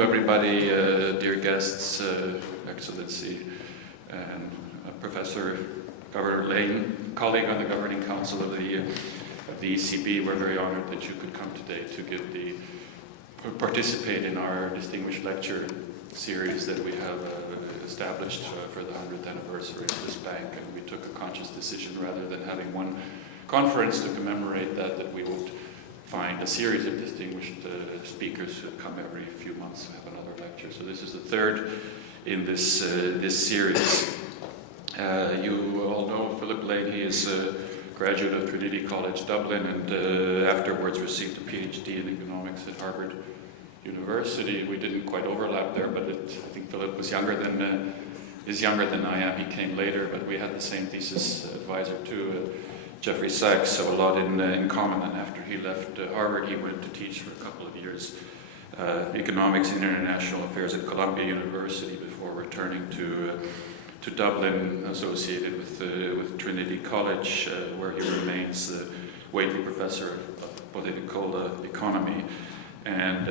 to everybody, dear guests, Excellency, and Professor Governor Loeng, colleague on the Governing Council of the ECB. We're very honored that you could come today to participate in our distinguished lecture series that we have established for the 100th anniversary of this bank. And we took a conscious decision, rather than having one conference to commemorate that we would find a series of distinguished speakers who come every few months to have another lecture. So this is the third in this series. You all know Philip Loeng. He is a graduate of Trinity College Dublin, and afterwards received a PhD in economics at Harvard University. We didn't quite overlap there, but I think Philip was younger than I am. He came later, but we had the same thesis advisor too, Jeffrey Sachs, so a lot in common. And after he left Harvard, he went to teach for a couple of years economics and international affairs at Columbia University before returning to Dublin, associated with Trinity College, where he remains the Whately Professor of Political Economy. And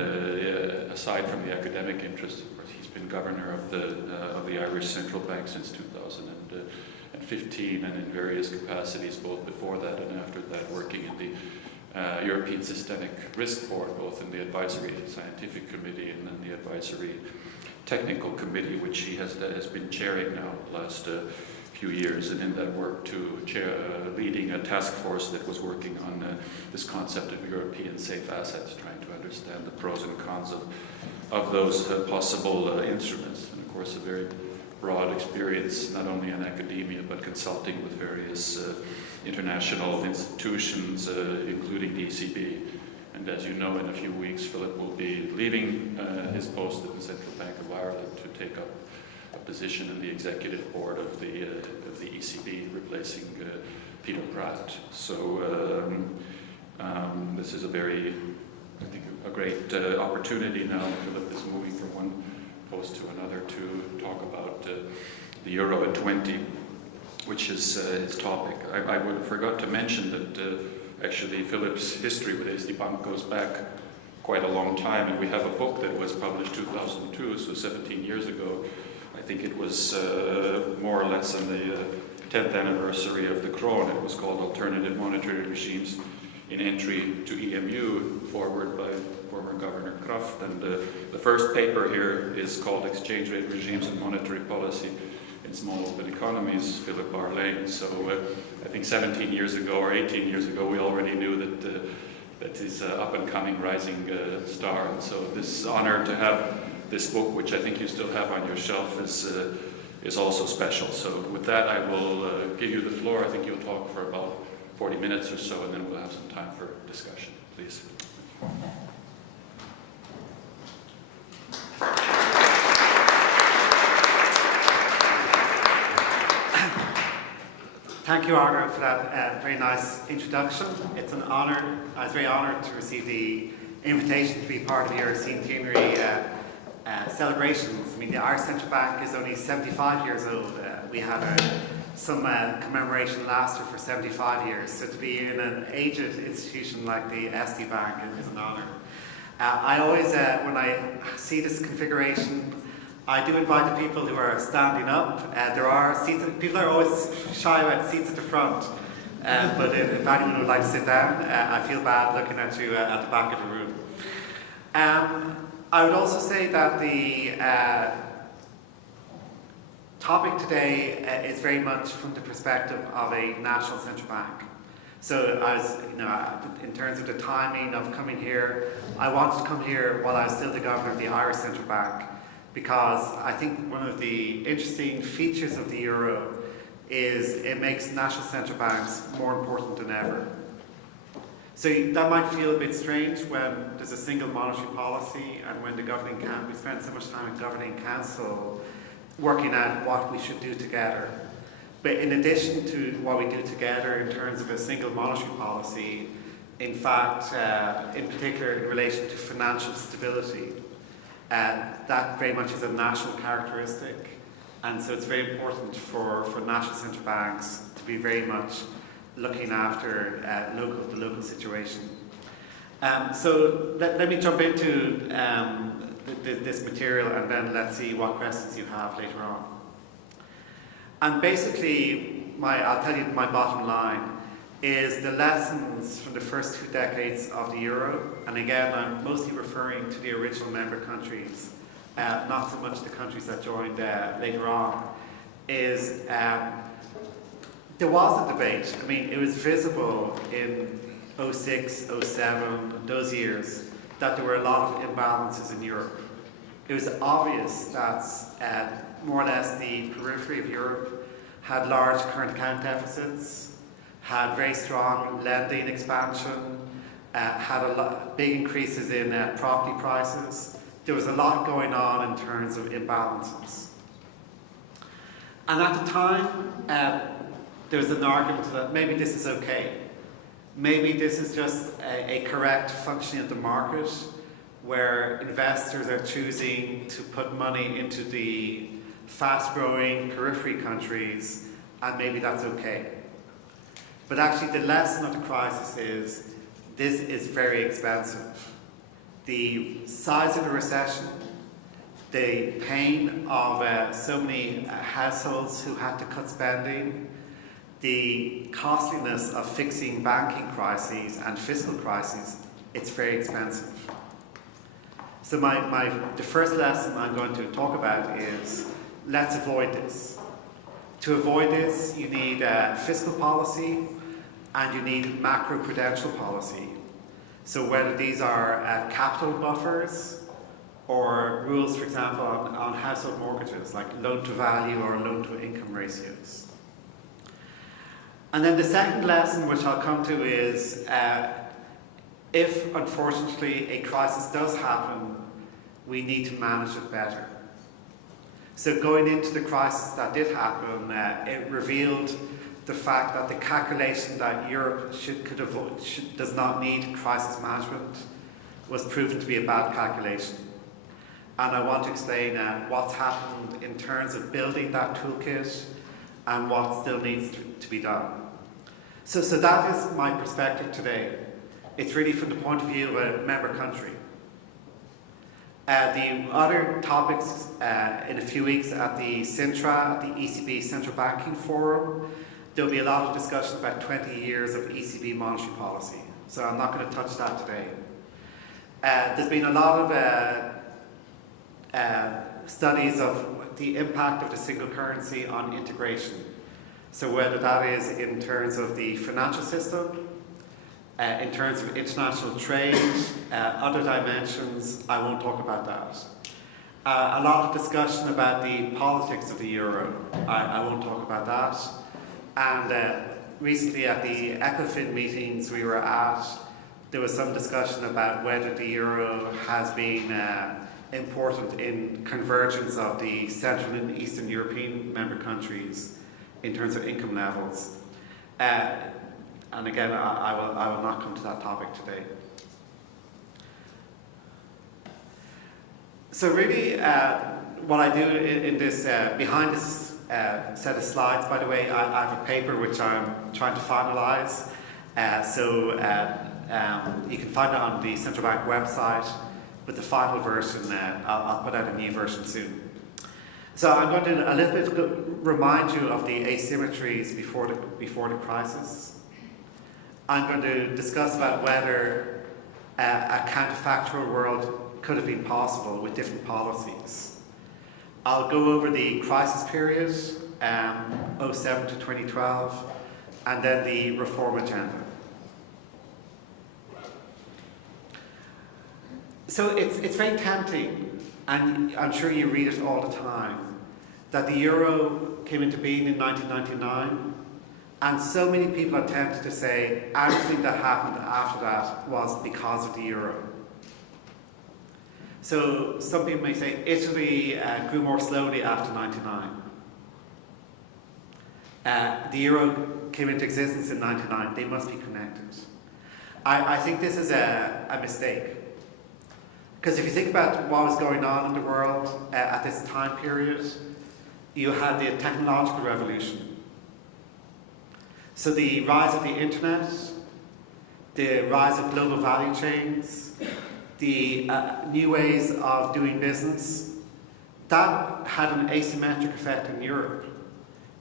aside from the academic interest, of course, he's been governor of the Irish Central Bank since 2015, and in various capacities, both before that and after that, working in the European Systemic Risk Board, both in the Advisory Scientific Committee and then the Advisory Technical Committee, which he has been chairing now the last few years, and in that work leading a task force that was working on this concept of European safe assets, trying to understand the pros and cons of those possible instruments. And of course, a very broad experience, not only in academia, but consulting with various international institutions, including the ECB. And as you know, in a few weeks, Philip will be leaving his post at the Central Bank of Ireland to take up a position in the executive board of the ECB, replacing Peter Pratt. So this is a great opportunity now. Philip is moving from one post to another to talk about the euro at 20, which is his topic. I forgot to mention that actually Philip's history with Eesti Panga goes back quite a long time, and we have a book that was published 2002, so 17 years ago. I think it was more or less on the 10th anniversary of the Krone. It was called Alternative Monetary Regimes in Entry to EMU, forward by former Governor Kraft. And the first paper here is called Exchange Rate Regimes and Monetary Policy in Small Open Economies, Philip R. Loeng. So I think 17 years ago or 18 years ago, we already knew that he's an up-and-coming rising star. And so this honor to have this book, which I think you still have on your shelf, is also special. So with that, I will give you the floor. I think you'll talk for about 40 minutes or so, and then we'll have some time for discussion. Please. Thank you, Arno, for that very nice introduction. It's an honor. I was very honored to receive the invitation to be part of your centenary celebrations. I mean, the Irish Central Bank is only 75 years old. We had some commemoration last year for 75 years. So to be in an aged institution like the SD Bank is an honor. I always, when I see this configuration, I do invite the people who are standing up. There are seats, people are always shy about seats at the front. But if anyone would like to sit down, I feel bad looking at you at the back of the room. I would also say that the topic today is very much from the perspective of a national central bank. So I was, in terms of the timing of coming here, I wanted to come here while I was still the governor of the Irish Central Bank, because I think one of the interesting features of the euro is it makes national central banks more important than ever. So that might feel a bit strange when there's a single monetary policy and when the governing council, we spend so much time in governing council working out what we should do together. But in addition to what we do together in terms of a single monetary policy, in fact, in particular in relation to financial stability, that very much is a national characteristic. And so it's very important for national central banks to be very much looking after the local situation. So let me jump into this material, and then let's see what questions you have later on. And basically, I'll tell you my bottom line is the lessons from the first 2 decades of the euro, and again I'm mostly referring to the original member countries, not so much the countries that joined later on, is there was a debate. I mean, it was visible in 06, 07, those years, that there were a lot of imbalances in Europe. It was obvious that more or less the periphery of Europe had large current account deficits, had very strong lending expansion, had big increases in property prices. There was a lot going on in terms of imbalances. And at the time, there was an argument that maybe this is okay. Maybe this is just a correct functioning of the market where investors are choosing to put money into the fast-growing periphery countries, and maybe that's okay. But actually the lesson of the crisis is this is very expensive. The size of the recession, the pain of so many households who had to cut spending, the costliness of fixing banking crises and fiscal crises, it's very expensive. So the first lesson I'm going to talk about is, let's avoid this. To avoid this, you need fiscal policy and you need macroprudential policy. So whether these are capital buffers or rules, for example, on household mortgages, like loan-to-value or loan-to-income ratios. And then the second lesson, which I'll come to, is if, unfortunately, a crisis does happen, we need to manage it better. So going into the crisis that did happen, it revealed the fact that the calculation that Europe does not need crisis management was proven to be a bad calculation. And I want to explain what's happened in terms of building that toolkit and what still needs to be done. So that is my perspective today. It's really from the point of view of a member country. The other topics in a few weeks at the Sintra, the ECB Central Banking Forum, there'll be a lot of discussion about 20 years of ECB monetary policy. So I'm not going to touch that today. There's been a lot of studies of the impact of the single currency on integration. So whether that is in terms of the financial system, in terms of international trade, other dimensions, I won't talk about that. A lot of discussion about the politics of the euro, I won't talk about that. And recently at the ECOFIN meetings we were at, there was some discussion about whether the euro has been important in convergence of the Central and Eastern European member countries in terms of income levels. And again, I will not come to that topic today. So really, what I do in this, behind this set of slides, by the way, I have a paper which I'm trying to finalise. You can find it on the Central Bank website, but the final version, I'll put out a new version soon. So I'm going to a little bit remind you of the asymmetries before the crisis. I'm going to discuss about whether a counterfactual world could have been possible with different policies. I'll go over the crisis period, 07 to 2012, and then the reform agenda. So it's very tempting, and I'm sure you read it all the time, that the euro came into being in 1999, and so many people are tempted to say everything that happened after that was because of the euro. So some people may say Italy grew more slowly after 99. The euro came into existence in 99. They must be connected. I think this is a mistake. Because if you think about what was going on in the world at this time period, you had the technological revolution. So the rise of the internet, the rise of global value chains, the new ways of doing business, that had an asymmetric effect in Europe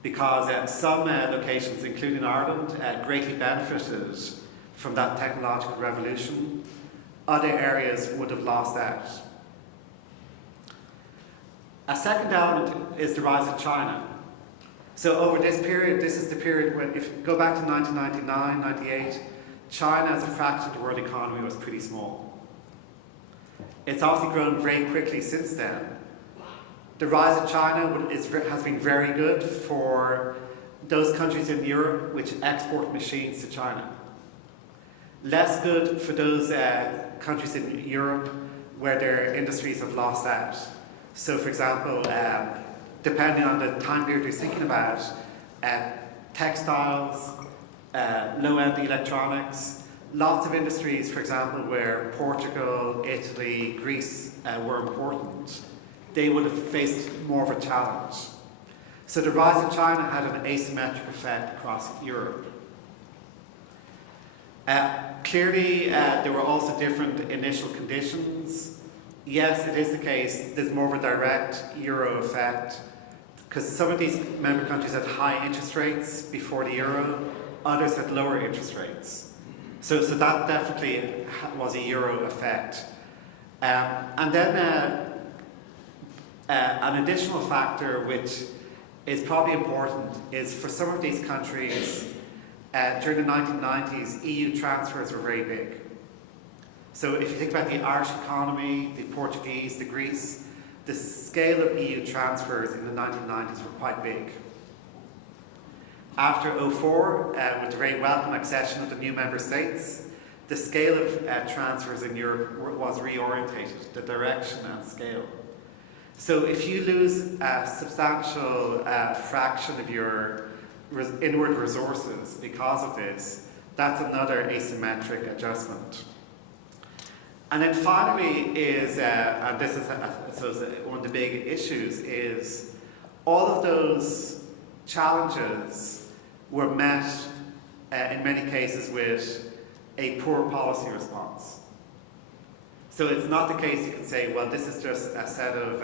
because some locations, including Ireland, greatly benefited from that technological revolution. Other areas would have lost out. A second element is the rise of China. So over this period, this is the period when, if you go back to 1999, 98, China as a fraction of the world economy was pretty small. It's obviously grown very quickly since then. The rise of China has been very good for those countries in Europe which export machines to China. Less good for those countries in Europe where their industries have lost out. So, for example, depending on the time period you're thinking about, textiles, low-end electronics, lots of industries, for example, where Portugal, Italy, Greece were important, they would have faced more of a challenge. So the rise of China had an asymmetric effect across Europe. Clearly, there were also different initial conditions. Yes, it is the case, there's more of a direct euro effect, because some of these member countries had high interest rates before the euro, others had lower interest rates. So that definitely was a euro effect. And then an additional factor which is probably important is for some of these countries, during the 1990s, EU transfers were very big. So if you think about the Irish economy, the Portuguese, the Greece, the scale of EU transfers in the 1990s were quite big. After 2004, with the very welcome accession of the new member states, the scale of transfers in Europe was reorientated, the direction and scale. So if you lose a substantial fraction of your inward resources because of this, that's another asymmetric adjustment. And then finally is, and this is one of the big issues, is all of those challenges were met in many cases with a poor policy response. So it's not the case you can say, well, this is just a set of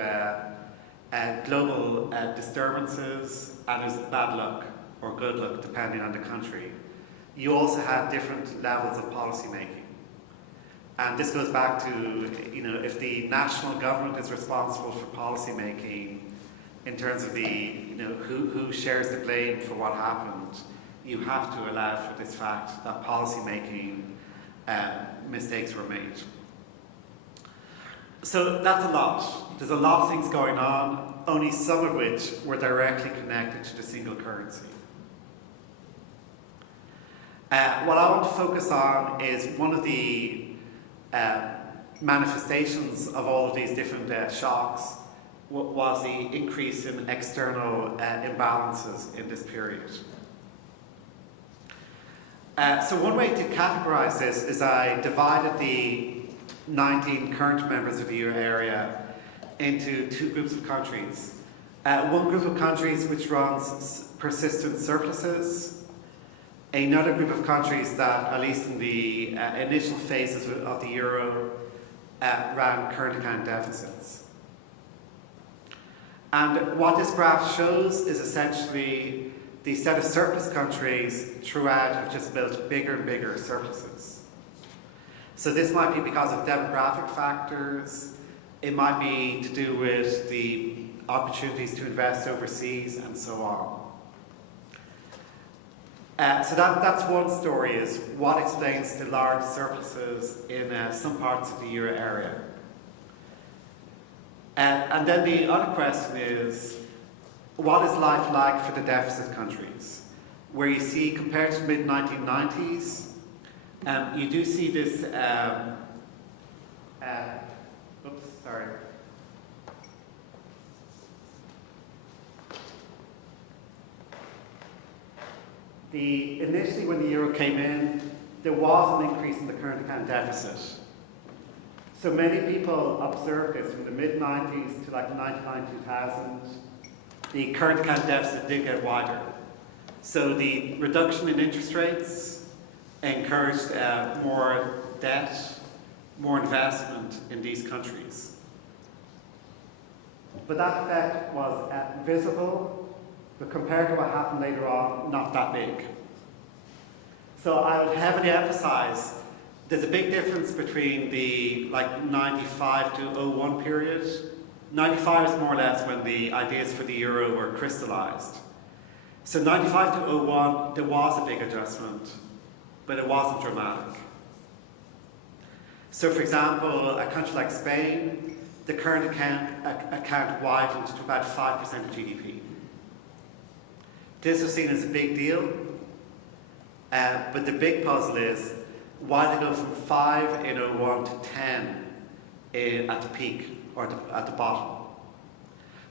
global disturbances and there's bad luck or good luck depending on the country. You also have different levels of policy making. And this goes back to, if the national government is responsible for policy making in terms of the, who shares the blame for what happened, you have to allow for this fact that policy making mistakes were made. So that's a lot. There's a lot of things going on, only some of which were directly connected to the single currency. What I want to focus on is one of the manifestations of all of these different shocks was the increase in external imbalances in this period. So one way to categorize this is I divided the 19 current members of the euro area into two groups of countries. One group of countries which runs persistent surpluses, another group of countries that, at least in the initial phases of the euro, ran current account deficits. And what this graph shows is essentially the set of surplus countries throughout have just built bigger and bigger surpluses. So this might be because of demographic factors, it might be to do with the opportunities to invest overseas and so on. So that's one story, is what explains the large surpluses in some parts of the euro area. And then the other question is, what is life like for the deficit countries? Where you see, compared to the mid-1990s, you do see this, initially when the euro came in, there was an increase in the current account deficit. So many people observed this from the mid-90s to like 1999-2000. The current account deficit did get wider. So the reduction in interest rates encouraged more debt more investment in these countries. But that effect was visible, but compared to what happened later on, not that big. So I would heavily emphasize there's a big difference between the 95 to 01 period. 95 is more or less when the ideas for the euro were crystallized. So 95 to 01, there was a big adjustment, but it wasn't dramatic. So for example, a country like Spain, the current account widened to about 5% of GDP. This was seen as a big deal, but the big puzzle is why they go from 5 in 01 to 10 at the peak, or at the bottom.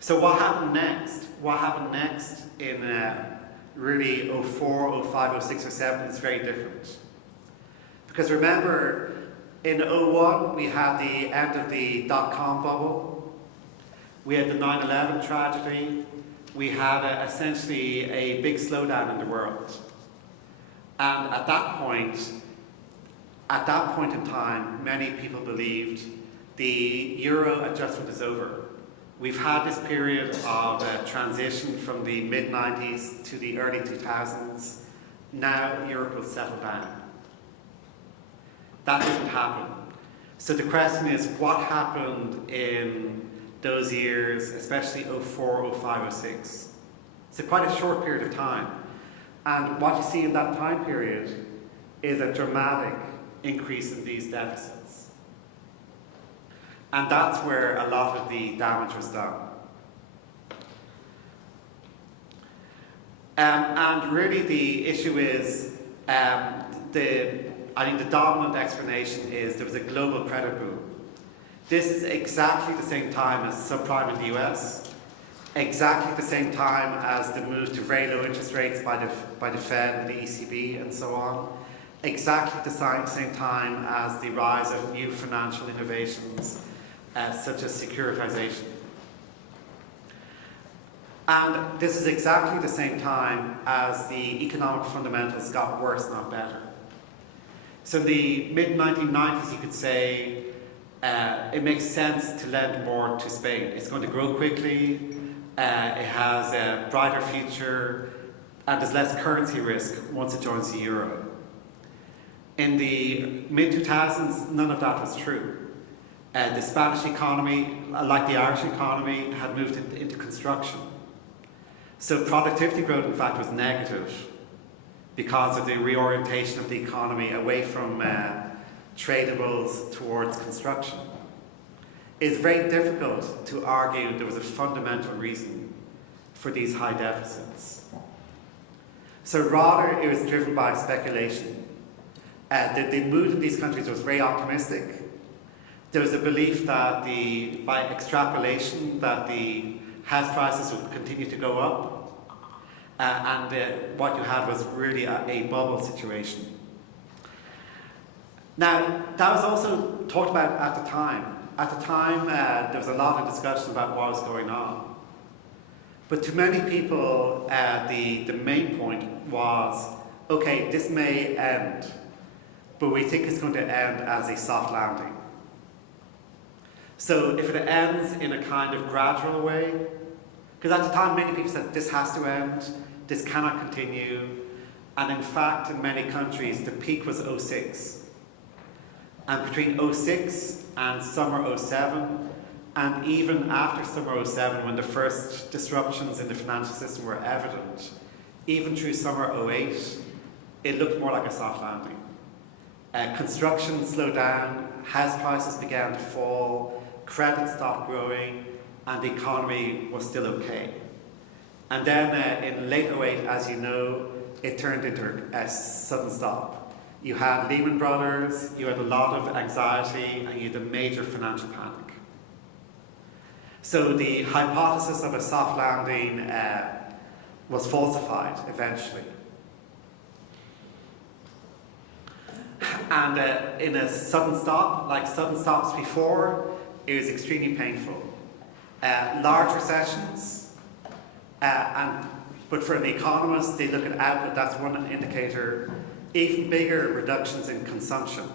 So what happened next? What happened next in really 04, 05, 06, 07 is very different. Because remember, in 01 we had the end of the dot-com bubble, we had the 9/11 tragedy, we had essentially a big slowdown in the world. And at that point in time, many people believed the euro adjustment is over. We've had this period of transition from the mid-90s to the early 2000s. Now Europe will settle down. That didn't happen. So the question is, what happened in those years, especially 04, 05, 06? It's quite a short period of time. And what you see in that time period is a dramatic increase in these deficits. And that's where a lot of the damage was done. And really the issue is, I think the dominant explanation is there was a global credit boom. This is exactly the same time as subprime in the US, exactly the same time as the move to very low interest rates by the Fed and the ECB and so on, exactly the same time as the rise of new financial innovations such as securitization. And this is exactly the same time as the economic fundamentals got worse, not better. So in the mid-1990s, you could say it makes sense to lend more to Spain. It's going to grow quickly, it has a brighter future, and there's less currency risk once it joins the euro. In the mid-2000s, none of that was true. The Spanish economy, like the Irish economy, had moved into construction. So productivity growth, in fact, was negative because of the reorientation of the economy away from tradables towards construction. It's very difficult to argue there was a fundamental reason for these high deficits. So rather, it was driven by speculation. The mood in these countries was very optimistic. There was a belief that by extrapolation, that the house prices would continue to go up. And what you had was really a bubble situation. Now, that was also talked about at the time. At the time, there was a lot of discussion about what was going on. But to many people, the main point was, okay, this may end, but we think it's going to end as a soft landing. So if it ends in a kind of gradual way, because at the time many people said this has to end, this cannot continue, and in fact in many countries the peak was 06. And between 06 and summer 07, and even after summer 07 when the first disruptions in the financial system were evident, even through summer 08, it looked more like a soft landing. Construction slowed down, house prices began to fall, credit stopped growing, and the economy was still okay. And then in late 08, as you know, it turned into a sudden stop. You had Lehman Brothers, you had a lot of anxiety, and you had a major financial panic. So the hypothesis of a soft landing was falsified eventually. And in a sudden stop, like sudden stops before, it was extremely painful. Large recessions, but for an economist, they look at output, that's one indicator. Even bigger reductions in consumption.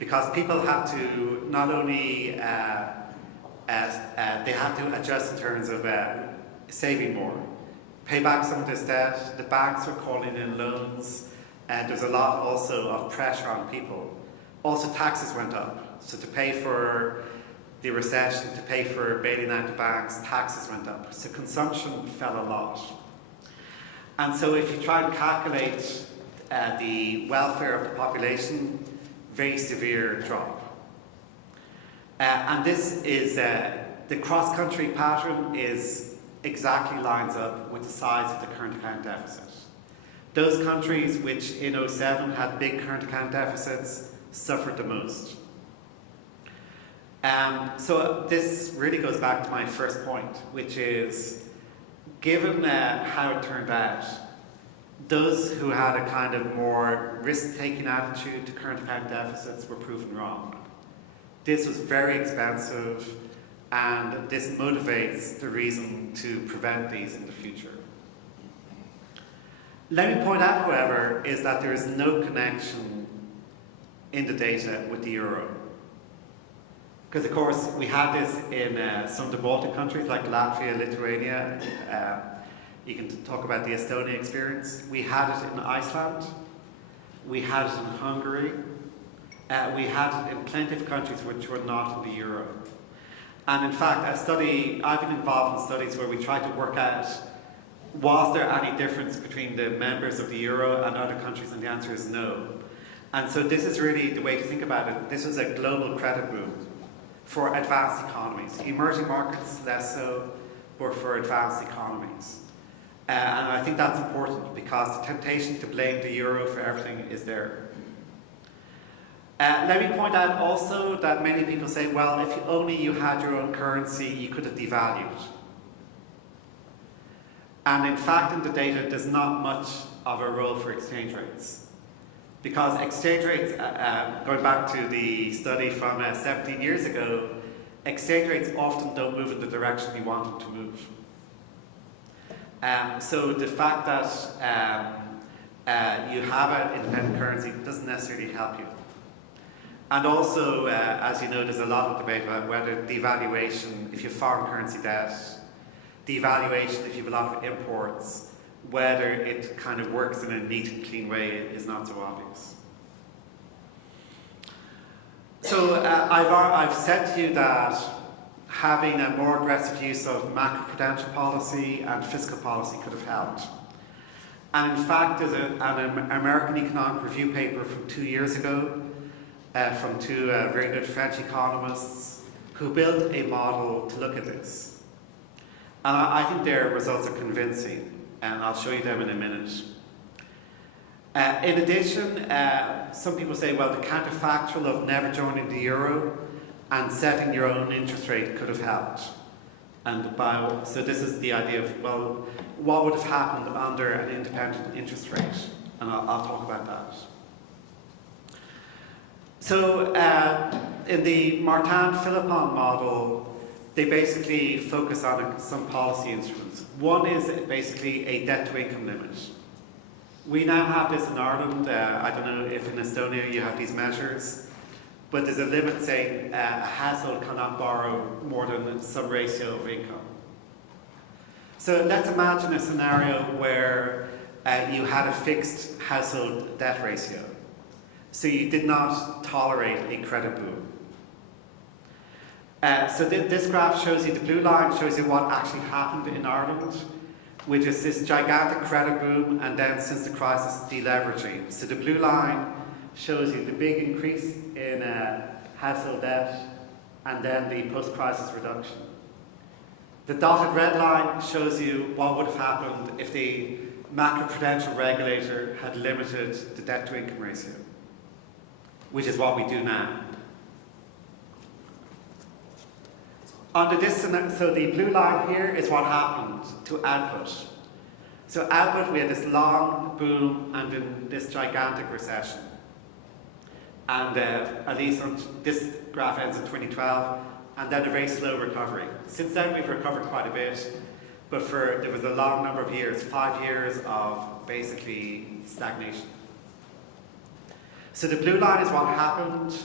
because people had to not only they had to adjust in terms of saving more, pay back some of this debt. The banks were calling in loans, and there's a lot also of pressure on people. Also, taxes went up. So to pay for the recession, to pay for bailing out the banks, taxes went up. So consumption fell a lot. And so if you try and calculate the welfare of the population, very severe drop. And this is, the cross-country pattern is exactly lines up with the size of the current account deficit. Those countries which in 2007 had big current account deficits suffered the most. So this really goes back to my first point, which is, given how it turned out, those who had a kind of more risk-taking attitude to current account deficits were proven wrong. This was very expensive, and this motivates the reason to prevent these in the future. Let me point out, however, is that there is no connection in the data with the euro. Because, of course, we had this in some of the Baltic countries like Latvia, Lithuania. You can talk about the Estonia experience. We had it in Iceland. We had it in Hungary. We had it in plenty of countries which were not in the euro. And in fact, I've been involved in studies where we tried to work out, was there any difference between the members of the euro and other countries, and the answer is no. And so this is really the way to think about it. This was a global credit boom for advanced economies. Emerging markets, less so, but for advanced economies. And I think that's important because the temptation to blame the euro for everything is there. Let me point out also that many people say, well, if only you had your own currency, you could have devalued. And in fact, in the data, there's not much of a role for exchange rates. Because exchange rates, going back to the study from 17 years ago, exchange rates often don't move in the direction you want them to move. So the fact that you have an independent currency doesn't necessarily help you. And also, as you know, there's a lot of debate about whether devaluation, if you have foreign currency debt, devaluation, if you have a lot of imports, whether it kind of works in a neat and clean way is not so obvious. So I've said to you that having a more aggressive use of macroprudential policy and fiscal policy could have helped. And in fact, there's an American Economic Review paper from 2 years ago from two very good French economists who built a model to look at this. And I think their results are convincing, and I'll show you them in a minute. In addition, some people say, well, the counterfactual of never joining the euro and setting your own interest rate could have helped. So this is the idea of, well, what would have happened under an independent interest rate? And I'll talk about that. So in the Martin-Philippon model, they basically focus on some policy instruments. One is basically a debt-to-income limit. We now have this in Ireland. I don't know if in Estonia you have these measures, but there's a limit saying a household cannot borrow more than some ratio of income. So let's imagine a scenario where you had a fixed household debt ratio. So you did not tolerate a credit boom. So this graph shows you, the blue line shows you what actually happened in Ireland, which is this gigantic credit boom, and then since the crisis, deleveraging. So the blue line shows you the big increase in household debt, and then the post-crisis reduction. The dotted red line shows you what would have happened if the macroprudential regulator had limited the debt-to-income ratio, which is what we do now. Under this, so the blue line here is what happened to output. So output, we had this long boom and then this gigantic recession. And at least this graph ends in 2012, and then a very slow recovery. Since then we've recovered quite a bit, but there was a long number of years, 5 years of basically stagnation. So the blue line is what happened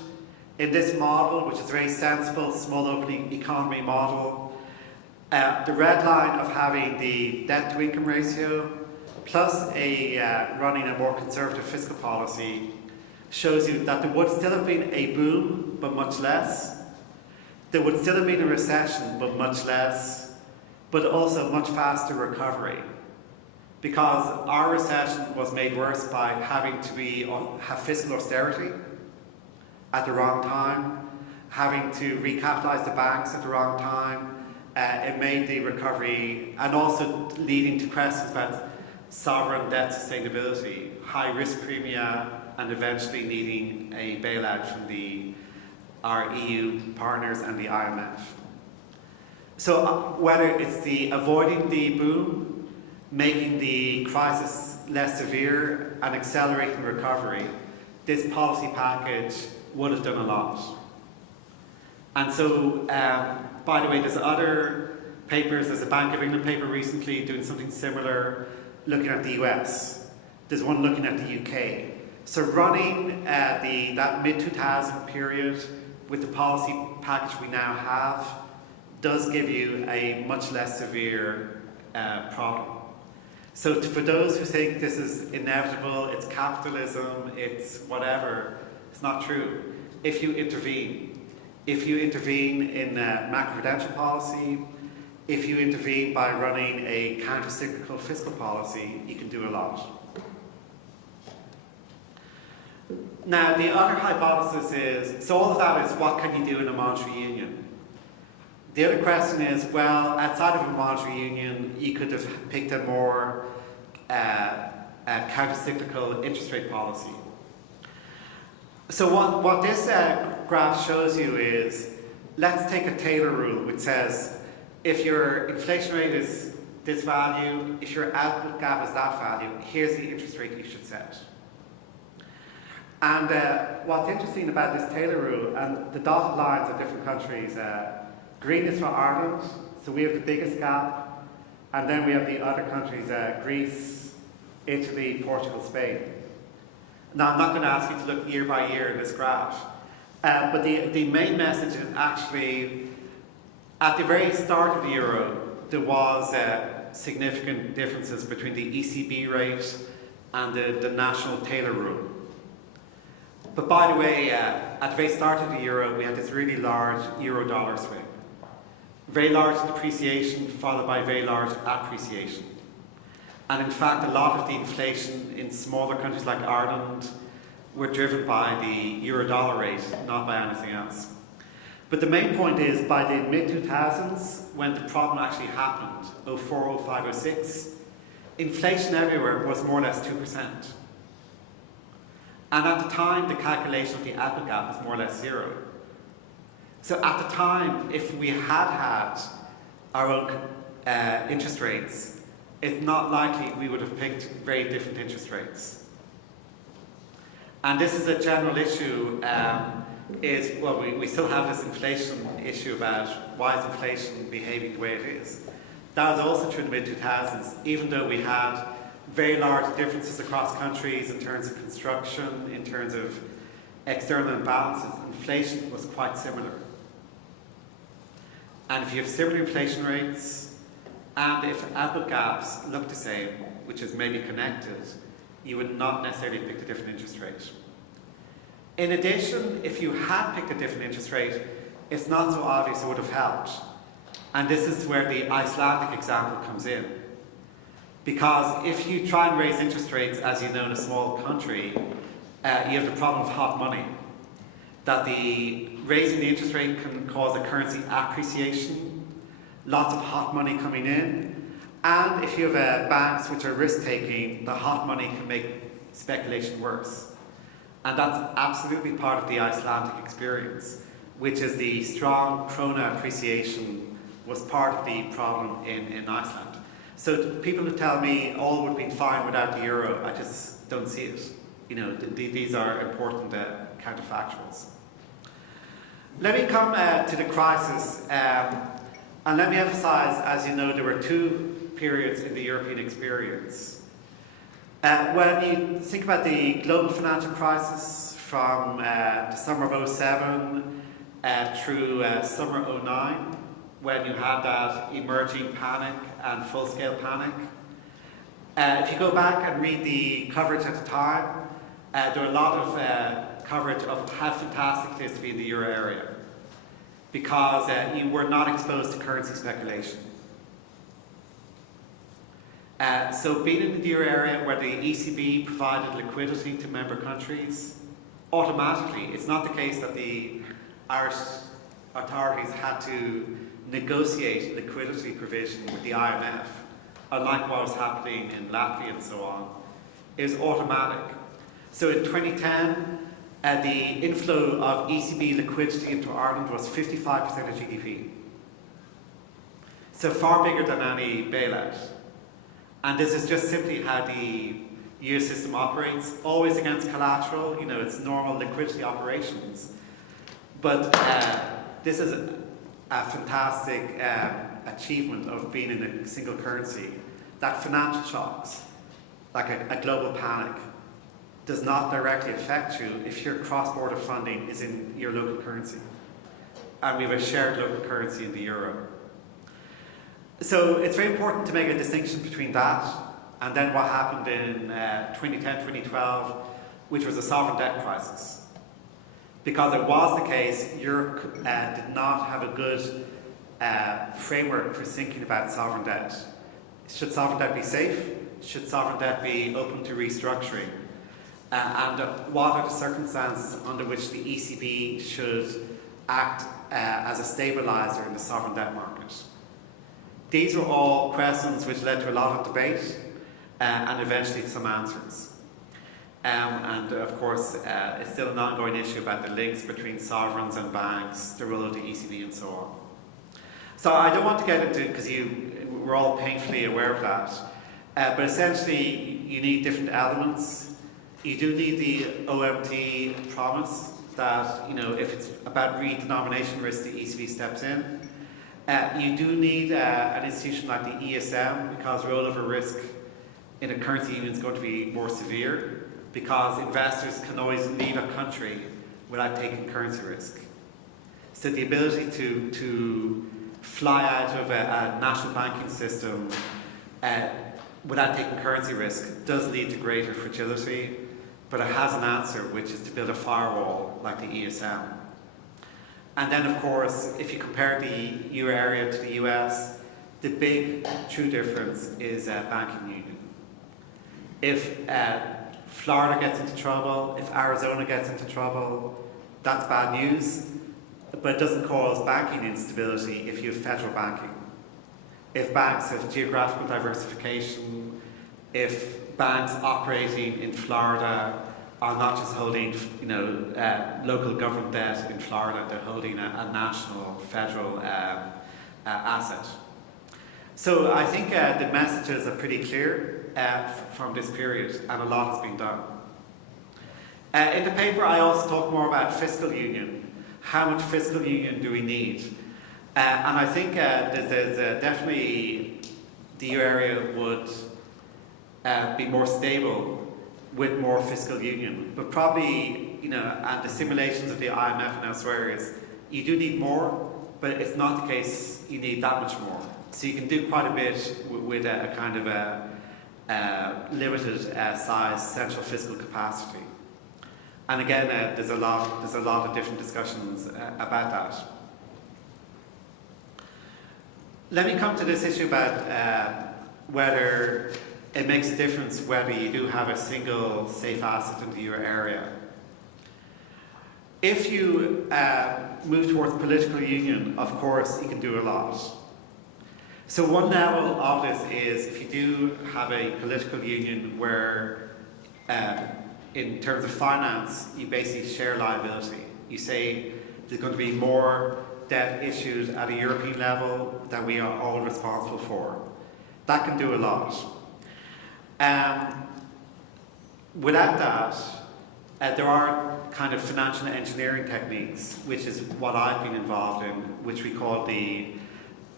In this model, which is a very sensible, small opening economy model, the red line of having the debt to income ratio plus running a more conservative fiscal policy shows you that there would still have been a boom, but much less. There would still have been a recession, but much less, but also much faster recovery. Because our recession was made worse by having to have fiscal austerity at the wrong time, having to recapitalize the banks at the wrong time. It made the recovery, and also leading to questions about sovereign debt sustainability, high risk premia, and eventually needing a bailout from our EU partners and the IMF. So whether it's the avoiding the boom, making the crisis less severe, and accelerating recovery, this policy package would have done a lot. And so, by the way, there's other papers. There's a Bank of England paper recently doing something similar, looking at the US. There's one looking at the UK. So running that mid-2000 period with the policy package we now have does give you a much less severe problem. So for those who think this is inevitable, it's capitalism, it's whatever, it's not true. If you intervene in macroprudential policy, if you intervene by running a counter-cyclical fiscal policy, you can do a lot. Now, the other hypothesis is, so all of that is, what can you do in a monetary union? The other question is, well, outside of a monetary union, you could have picked a more counter-cyclical interest rate policy. So what this graph shows you is, let's take a Taylor rule, which says, if your inflation rate is this value, if your output gap is that value, here's the interest rate you should set. And what's interesting about this Taylor rule, and the dotted lines of different countries, green is for Ireland, so we have the biggest gap, and then we have the other countries, Greece, Italy, Portugal, Spain. Now, I'm not going to ask you to look year by year in this graph, but the main message is actually, at the very start of the euro, there was significant differences between the ECB rate and the national Taylor rule. But by the way, at the very start of the euro, we had this really large euro-dollar swing. Very large depreciation followed by very large appreciation. And in fact, a lot of the inflation in smaller countries like Ireland were driven by the euro-dollar rate, not by anything else. But the main point is, by the mid-2000s, when the problem actually happened, 04, 05, 06, inflation everywhere was more or less 2%. And at the time, the calculation of the output gap was more or less zero. So at the time, if we had our own interest rates, it's not likely we would have picked very different interest rates. And this is a general issue, we still have this inflation issue about why is inflation behaving the way it is. That was also true in the mid-2000s, even though we had very large differences across countries in terms of construction, in terms of external imbalances. Inflation was quite similar. And if you have similar inflation rates, and if output gaps look the same, which is maybe connected, you would not necessarily pick a different interest rate. In addition, if you had picked a different interest rate, it's not so obvious it would have helped. And this is where the Icelandic example comes in. Because if you try and raise interest rates, as you know, in a small country, you have the problem of hot money. That raising the interest rate can cause a currency appreciation, lots of hot money coming in, and if you have banks which are risk-taking, the hot money can make speculation worse. And that's absolutely part of the Icelandic experience, which is the strong krona appreciation was part of the problem in Iceland. So people who tell me all would have been fine without the euro, I just don't see it. You know, these are important counterfactuals. Let me come to the crisis, and let me emphasize, as you know, there were two periods in the European experience. When you think about the global financial crisis from the summer of '07 through summer '09, when you had that emerging panic and full-scale panic. If you go back and read the coverage at the time, there were a lot of coverage of how fantastic it is to be in the euro area, because you were not exposed to currency speculation. So being in the euro area where the ECB provided liquidity to member countries, automatically, it's not the case that the Irish authorities had to negotiate liquidity provision with the IMF, unlike what was happening in Latvia and so on. It was automatic. So in 2010, the inflow of ECB liquidity into Ireland was 55% of GDP. So far bigger than any bailout. And this is just simply how the EU system operates, always against collateral. You know, it's normal liquidity operations. But this is a fantastic achievement of being in a single currency. That financial shocks, like a global panic, does not directly affect you if your cross-border funding is in your local currency. And we have a shared local currency in the euro. So it's very important to make a distinction between that and then what happened in 2010-2012, which was a sovereign debt crisis. Because it was the case, Europe did not have a good framework for thinking about sovereign debt. Should sovereign debt be safe? Should sovereign debt be open to restructuring? And what are the circumstances under which the ECB should act as a stabiliser in the sovereign debt market? These were all questions which led to a lot of debate and eventually some answers. And of course, it's still an ongoing issue about the links between sovereigns and banks, the role of the ECB and so on. So I don't want to get into, because we're all painfully aware of that, but essentially you need different elements. You do need the OMT promise that, you know, if it's about redenomination risk, the ECB steps in. You do need an institution like the ESM, because rollover risk in a currency union is going to be more severe, because investors can always leave a country without taking currency risk. So the ability to fly out of a national banking system without taking currency risk does lead to greater fragility, but it has an answer, which is to build a firewall like the ESM. And then, of course, if you compare the euro area to the US, the big true difference is banking union. If Florida gets into trouble, if Arizona gets into trouble, that's bad news, but it doesn't cause banking instability if you have federal banking. If banks have geographical diversification, if banks operating in Florida are not just holding, you know, local government debt in Florida, they're holding a national, federal asset. So I think the messages are pretty clear from this period, and a lot has been done. In the paper, I also talk more about fiscal union. How much fiscal union do we need? And I think there's definitely the euro area would be more stable with more fiscal union, but probably, you know, and the simulations of the IMF and elsewhere is you do need more, but it's not the case you need that much more. So you can do quite a bit with a kind of a limited size central fiscal capacity. And again, there's a lot of different discussions about that. Let me come to this issue about whether it makes a difference whether you do have a single safe asset in the euro area. If you move towards political union, of course, you can do a lot. So one level of this is if you do have a political union where, in terms of finance, you basically share liability. You say there's going to be more debt issued at a European level that we are all responsible for. That can do a lot. Without that, there are kind of financial engineering techniques, which is what I've been involved in, which we call the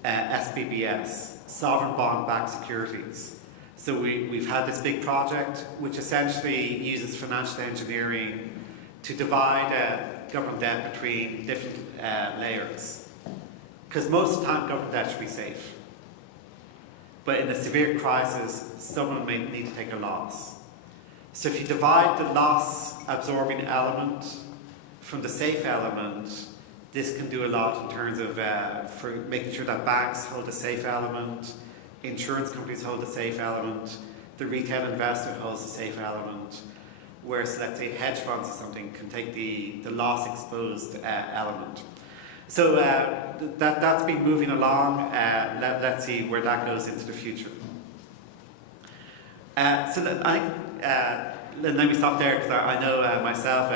SBBS, Sovereign Bond-Backed Securities. So we've had this big project, which essentially uses financial engineering to divide government debt between different layers. Because most of the time government debt should be safe. But in a severe crisis, someone may need to take a loss. So if you divide the loss-absorbing element from the safe element, this can do a lot in terms of for making sure that banks hold a safe element, insurance companies hold a safe element, the retail investor holds a safe element, whereas, let's say, hedge funds or something can take the loss-exposed element. So that's been moving along. Let's see where that goes into the future. So I think, let me stop there, because I know myself,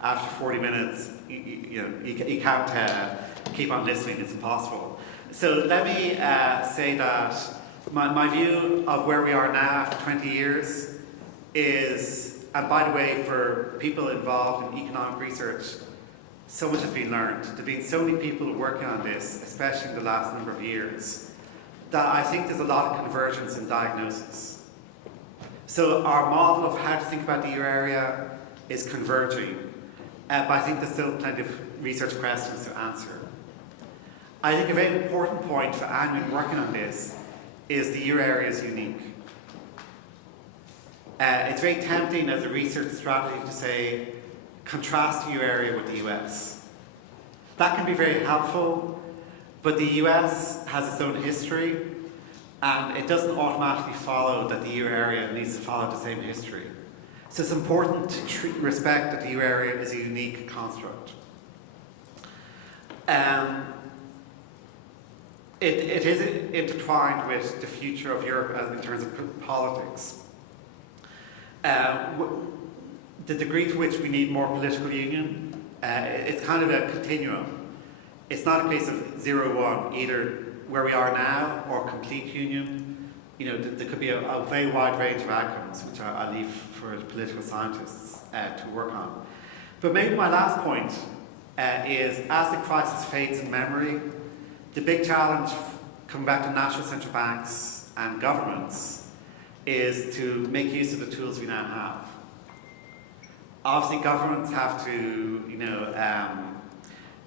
after 40 minutes, you can't keep on listening, it's impossible. So let me say that my view of where we are now after 20 years is, and by the way, for people involved in economic research, so much has been learned. There have been so many people working on this, especially in the last number of years, that I think there's a lot of convergence in diagnosis. So our model of how to think about the euro area is converging, but I think there's still plenty of research questions to answer. I think a very important point for anyone working on this is the euro area is unique. It's very tempting as a research strategy to say, contrast the euro area with the US. That can be very helpful, but the US has its own history, and it doesn't automatically follow that the euro area needs to follow the same history. So it's important to respect that the euro area is a unique construct. It is intertwined with the future of Europe in terms of politics. The degree to which we need more political union, it's kind of a continuum. It's not a case of 0-1, either where we are now or complete union. There could be a very wide range of outcomes, which I leave for political scientists to work on. But maybe my last point is, as the crisis fades in memory, the big challenge, coming back to national central banks and governments, is to make use of the tools we now have. Obviously, governments have to,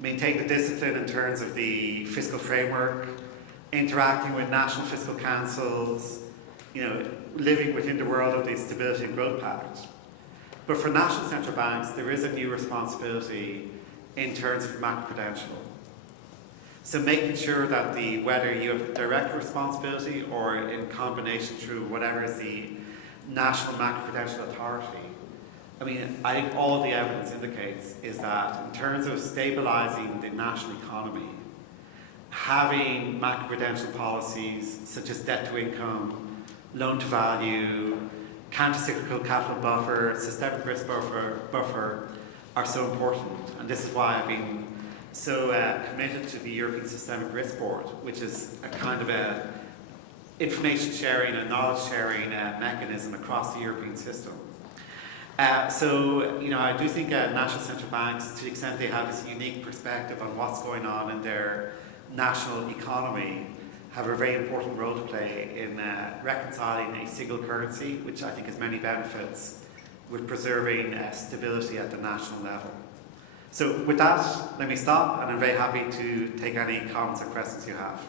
maintain the discipline in terms of the fiscal framework, interacting with national fiscal councils, living within the world of the Stability and Growth Pact. But for national central banks, there is a new responsibility in terms of macroprudential. So making sure that whether you have direct responsibility or in combination through whatever is the national macroprudential authority, I think all the evidence indicates is that in terms of stabilizing the national economy, having macroprudential policies such as debt to income, loan to value, counter-cyclical capital buffer, systemic risk buffer are so important. And this is why I've been so committed to the European Systemic Risk Board, which is a kind of a information sharing and knowledge sharing mechanism across the European system. I do think national central banks, to the extent they have this unique perspective on what's going on in their national economy, have a very important role to play in reconciling a single currency, which I think has many benefits, with preserving stability at the national level. So with that, let me stop, and I'm very happy to take any comments or questions you have.